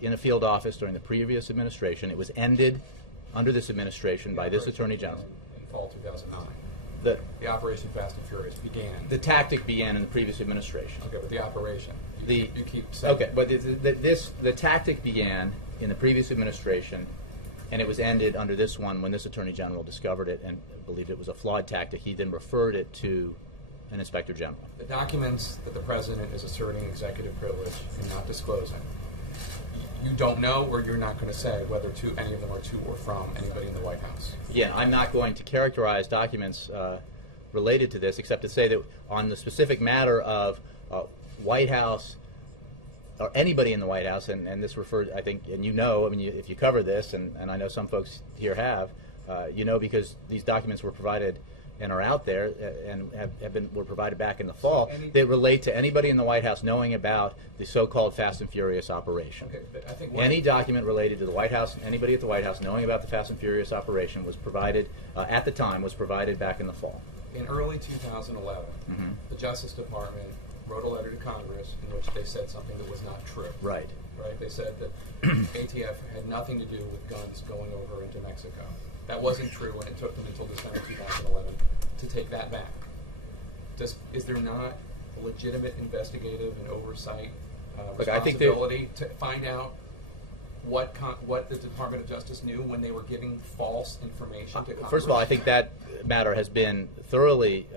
in a field office during the previous administration. It was ended under this administration by this Attorney General. In fall 2009. The Operation Fast and Furious began. The tactic began in the previous administration. Okay, but the operation. You keep saying. Okay, but the tactic began in the previous administration, and it was ended under this one when this Attorney General discovered it and believed it was a flawed tactic. He then referred it to an Inspector General. The documents that the President is asserting executive privilege and not disclosing, you don't know, or you're not going to say whether any of them are to or from anybody in the White House? Yeah, I'm not going to characterize documents related to this, except to say that on the specific matter of White House, or anybody in the White House, and this referred, I think, and you know, I mean, if you cover this, and I know some folks here have, you know, because these documents were provided and are out there and were provided back in the fall, that relate to anybody in the White House knowing about the so-called Fast and Furious operation. Okay, but I think any document related to the White House, anybody at the White House knowing about the Fast and Furious operation was provided, at the time, was provided back in the fall. In early 2011, the Justice Department wrote a letter to Congress in which they said something that was not true. Right. Right? They said that ATF had nothing to do with guns going over into Mexico. That wasn't true, and it took them until December 2011 to take that back. Is there not a legitimate investigative and oversight responsibility to find out what the Department of Justice knew when they were giving false information to Congress? First of all, I think that matter has been thoroughly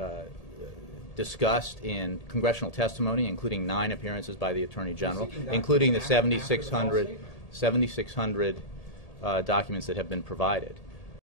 discussed in congressional testimony, including 9 appearances by the Attorney General, including the 7,600 documents that have been provided.